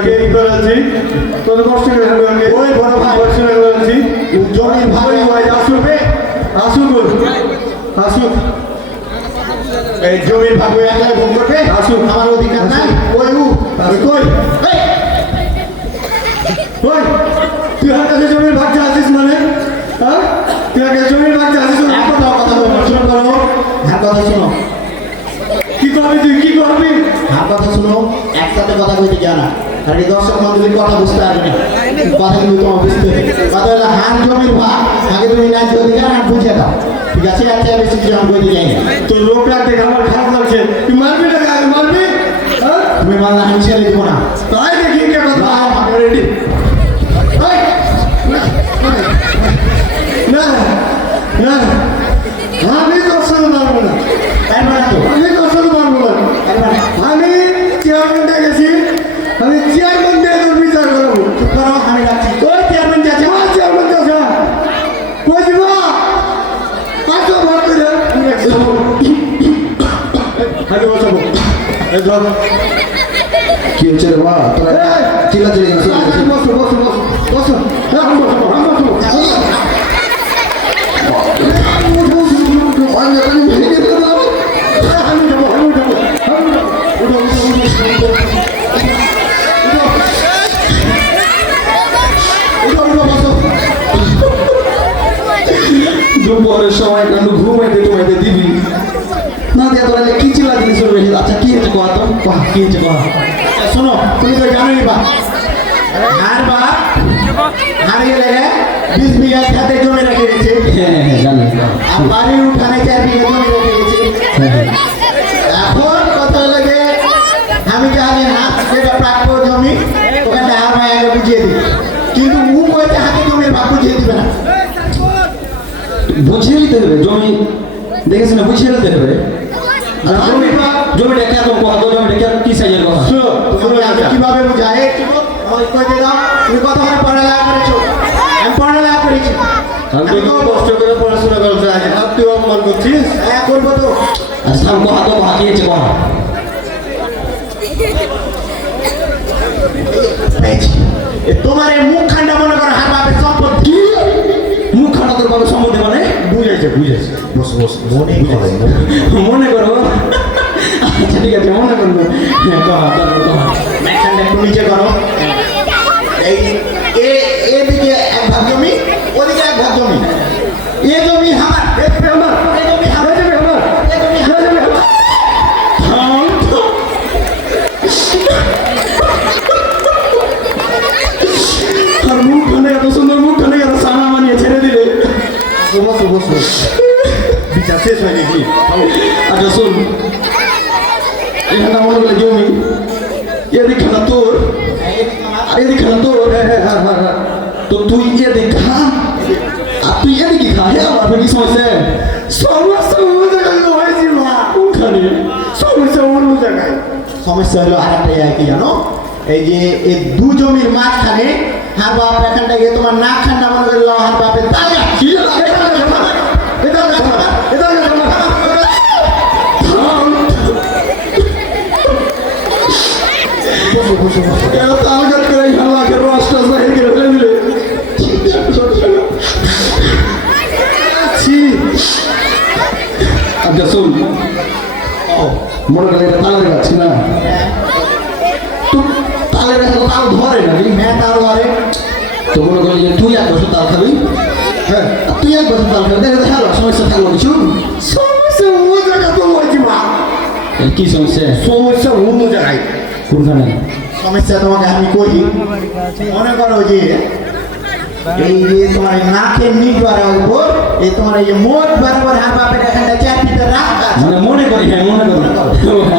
তোকে এই করেছি তোর কষ্ট করে আমি ওই বড় ভাই কষ্ট করেছি জমির ভাই ভাই আসবে আসুক আসুক এই জমির ভাগ একলাই ভোগ করবে আসুক আমার অধিকার নাই ওই কই কই তুই আমার কাছে জমির ভাগ চাচ্ছিস মানে হ্যাঁ তুই আমার কাছে জমির ভাগ চাচ্ছিস কথা শোনো করো হ্যাঁ কথা শোনো কি করবি তুই কি করবি হ্যাঁ কথা শোনো একসাথে কথা কইতে জানা আর এই দর্শক মন্ডলীর কথা বুঝতে পারবে না কথা কিন্তু তোমার বুঝতে হবে কথা হলো হান জমির ভাগ আগে তুমি ন্যায্য অধিকার হাত বুঝে দাও ঠিক আছে আচ্ছা বেশি কিছু আমি কইতে যাই না তোর লোক রাখতে আমার খারাপ লাগছে তুই মারবি না মারবি হ্যাঁ তুমি মারলে আমি ছেড়ে দেবো না তাই দেখি কে কথা আমি রেডি না না আমি দর্শক মারবো না আমি দর্শক মারবো না আমি চেয়ারম্যানটা গেছি আমি চেয়ারম্যান দিয়ে তোর বিচার করবো চুপ করো আমি রাখছি ওই চেয়ারম্যান যাচ্ছে ওই চেয়ারম্যান যাচ্ছে কই দিব পাঁচশো ভোট করে আমি রাখছি আগে বসাবো এই ধর কি হচ্ছে রে মা তোরা চিল্লাচিল্লি কেন বসো বসো বসো বসো আমি বসবো আমি বসবো দুপুরের সময় কেন ঘুমাইতে দিবি না দিয়ে তোরা কি চিল্লাচিল্লি শুরু হয়েছে আচ্ছা কি হচ্ছে কোয়া তো কি হচ্ছে কোয়া শোনো তুমি তো জানোই বা আর বা হার গেলে 20 বিঘা খেতে জমি রেখে গেছে হ্যাঁ জানি আর বাড়ির উঠানে 4 বিঘা জমি রেখে গেছে এখন কত লাগে আমি জানি হাত যেটা প্রাপ্য জমি ওখানে আর ভাই আগে বুঝিয়ে দিই কিন্তু ও কইতে হাতে জমির ভাগ বুঝিয়ে দিবে না বুঝিয়ে নিতে হবে জমি দেখেছি না বুঝিয়ে নিতে হবে জমিটা কেন কত জমিটা কি সাইজের কথা তুমি আমি কিভাবে বুঝাই আমি কইতে দাও তুমি কত করে পড়ালেখা করেছো আমি পড়ালেখা করেছি আমি তো কষ্ট করে পড়াশোনা করছি আগে তুই অপমান করছিস হ্যাঁ করবো তো আচ্ছা সাম কথা তো হাঁকিয়েছে কথা তোমার এই মুখ খান্ডা মনে করো হার বাপের সম্পত্তি মুখ খাটা তোর বাবার সম্বন্ধে মানে বুঝেছে বস বস মনে করো আচ্ছা ঠিক আছে মনে করবো হ্যাঁ ম্যাকখানটা একটু নিচে করো এই এদিকে এক ভাগ জমি ওদিকে এক ভাগ জমি এ জমি আমার এ জমি আমার এ জমি আমার এ জমি আমার আর মুখ খানে এত সুন্দর মুখ খানে এত সানা মানিয়ে ছেড়ে দিলে বস বিচার শেষ হয় নাকি আচ্ছা শোন এখানটা মনে করলে জমি এদিক খানা তোর আর এদিক খানা তোর তো তুই এদিক খা আর তুই এদিকে খা হ্যাঁ আমার কি সমস্যা সমস্যা অন্য জায়গায় হয়েছি মা কোনখানে সমস্যা অন্য জায়গায় সমস্যা হলো আর একটা কি জানো এই যে এই দু জমির মাঝখানে হার বাপ এখানটা গিয়ে তোমার নাক খান্ডা মনে করলো হার বাপের তাই কি তালগাট করে হালাকের রসটা বাহির করে ফেলে দিলে আচ্ছা শোন মনে করে এটা তালের গাছ না তো তালের গাছ তাল ধরে না হ্যাঁ তার ঘরে তো মনে করলি যে তুই এক বছর তাল খাবি হ্যাঁ আর তুই এক বছর তাল খাবি দেখে হ্যালো সমস্যা থাকলো কিছু সমস্যা অন্য জায়গায় তো হয়েছি মা কি সমস্যা সমস্যা অন্য জায়গায় কোনখানে সমস্যা তোমাকে আমি কই মনে করো যে এই যে তোমার নাকের নিচ বাড়ার উপর এই তোমার এই যে মোট বরাবর হার বাপের এখানটা 4 ফিটের রাস্তা মানে মনে করি হ্যাঁ মনে করি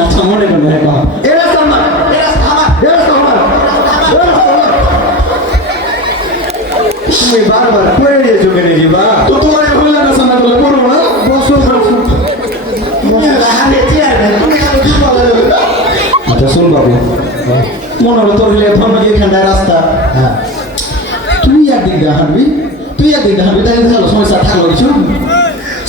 আচ্ছা মনে করি হ্যাঁ কথা এরা আমার তুমি বারবার পড়ে দিয়েছো কেন রে বা তো তোমার হইলে না সামনে করলে পড়বো না বসো আচ্ছা শোন বাবু মনে হলো তোর হইলে ধর্ম দিয়ে ঠান্ডায় রাস্তা হ্যাঁ তুই একদিক দিয়ে হাঁটবি তাহলে হলো সমস্যা থাকলো কিছু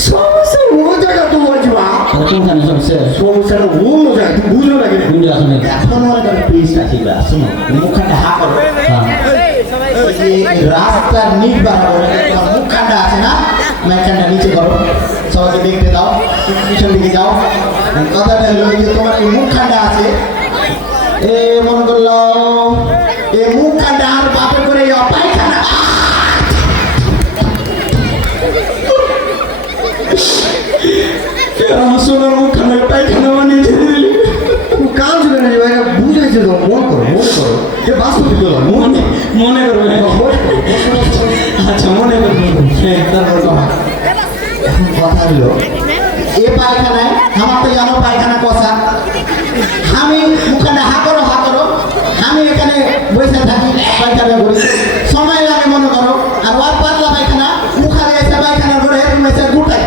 সমস্যা ও জায়গা তো হয়েছে বা কি কোনখানে সমস্যা সমস্যাটা অন্য জায়গায় তুমি বুঝো না কিন্তু বুঝে আসুন এখন মনে করেন পিসটা ঠিক আছে শুনো মুখখানটা হা করো ওই যে রাস্তার নিট বাড়াবো তোমার মুখখানটা আছে না মুখখানটা নিচে করো সবাইকে দেখতে দাও পিছন দিকে যাও কথাটা হলো যে তোমার এই মুখখানটা আছে এ মনে করলো এই মুখখানটা আর বাপে করে এই পায়খানা আমার সোনার মুখখানে পায়খানা বানিয়ে দিলি কাজ করে না ভাই বুঝাইছে তো মন করো এ বাস্তবিক হলো মনে মনে করবে আচ্ছা মনে করবে হ্যাঁ তারপর কথা এখন কথা হলো এ পায়খানায় আমার তো জানো পায়খানা কষা আমি মুখখানে হা করো আমি এখানে বসে থাকি পায়খানা করি সময় লাগে মনে করো আর ওর পাতলা পায়খানা মুখারে এসে পায়খানা করে এরকম এসে গুটাই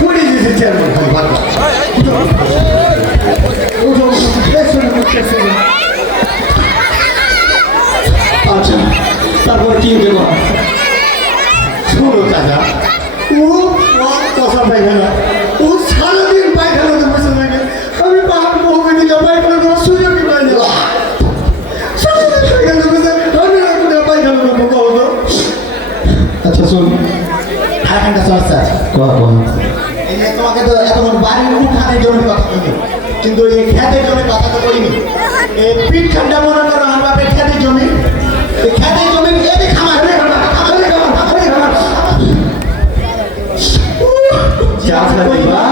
পড়ে দিয়েছে চেয়ারম্যান খালি ভালো আচ্ছা তারপর কি দেব শোনো চাচা ও কষা পায়খানা ও সারাদিন পায়খানাতে বসে থাকে আমি পাহাড় মোহকে দিলে পায়খানা করার সুযোগই পাই না সারাদিন পায়খানা বসে আমি এখন পায়খানা করবো কত আচ্ছা শোন আর একটা সমস্যা আছে এই যে তোমাকে তো এখন বাড়ির উঠানের জমির কথা বলি কিন্তু এই খেতের জমির কথা তো বলিনি এই পিঠখানটা মনে করো আমার বাপের খেতের জমি এই খেতের জমি এদিকে খামার চাচা দিবা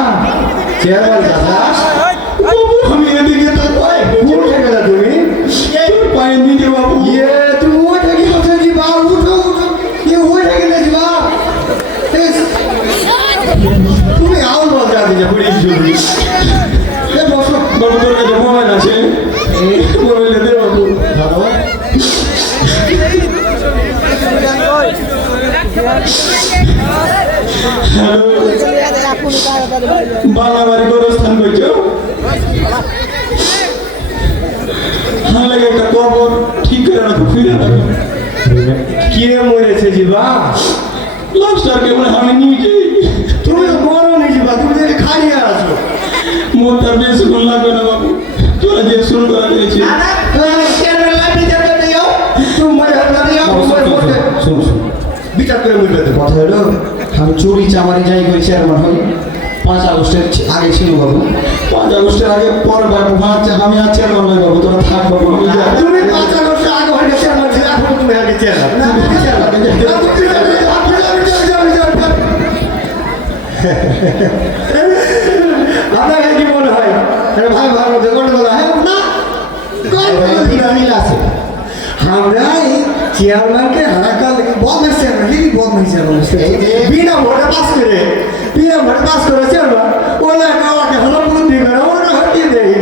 চেয়ারম্যান চাচা আমি এদিকে তো পায়ে কোন ঠেকেলা তুমি পায়ে নিতে বাবু ইয়ে তুমি ওই ঠেকি বসে দিবা উঠো ইয়ে ওই ঠেকে দিবা তুমি আউল বলতে দিলে পুলিশ জরুরি এ বসো বাবু তোর কাছে মোবাইল আছে মোবাইলে দে বাবু ধরো বালাবাড়ি গোরস্থান করছো লাগে একটা কবর ঠিক করে রাখো ফিরে রাখো কে মরেছে জিবা লাস্টার কে মনে আমি নিজে তুমি তো বড় নেই জিবা তুমি তো খালি আছো মোর তার বেশি কোন লাগবে না বাবু তোরা যে শুরু করা দিয়েছি চেয়ারম্যান লাইফ বিচার করতে যাও তুমি মরে হাত দিও শোন শোন বিচার করে মরবে তো কথা হলো আমি চুরি চামারি যাই করে চেয়ারম্যান হই 5 আগস্টের আগে ছিল বাবু 5 আগস্টের আগে পর বাবু আমি আর চেয়ারম্যান ভাই বাবু তোরা থাক বাবু আমি যাই। তুমি 5 আগস্ট আগে হয়ে চেয়ারম্যান ছিল এখন তুমি আগে চেয়ারম্যান না তুমি চেয়ারম্যান আপনাকে কি মনে হয় ভাই ভালো দেখুন বলা হ্যাঁ না মিল আছে আমরা এই চেয়ারম্যানকে হারাকা বদমের চেয়ারম্যান লিখি বদমের চেয়ারম্যান বিনা ভোটে পাস করে চেয়ারম্যান ওলা কাওয়াকে হলো পুরো দিবে না ওরা হাঁটিয়ে দেয়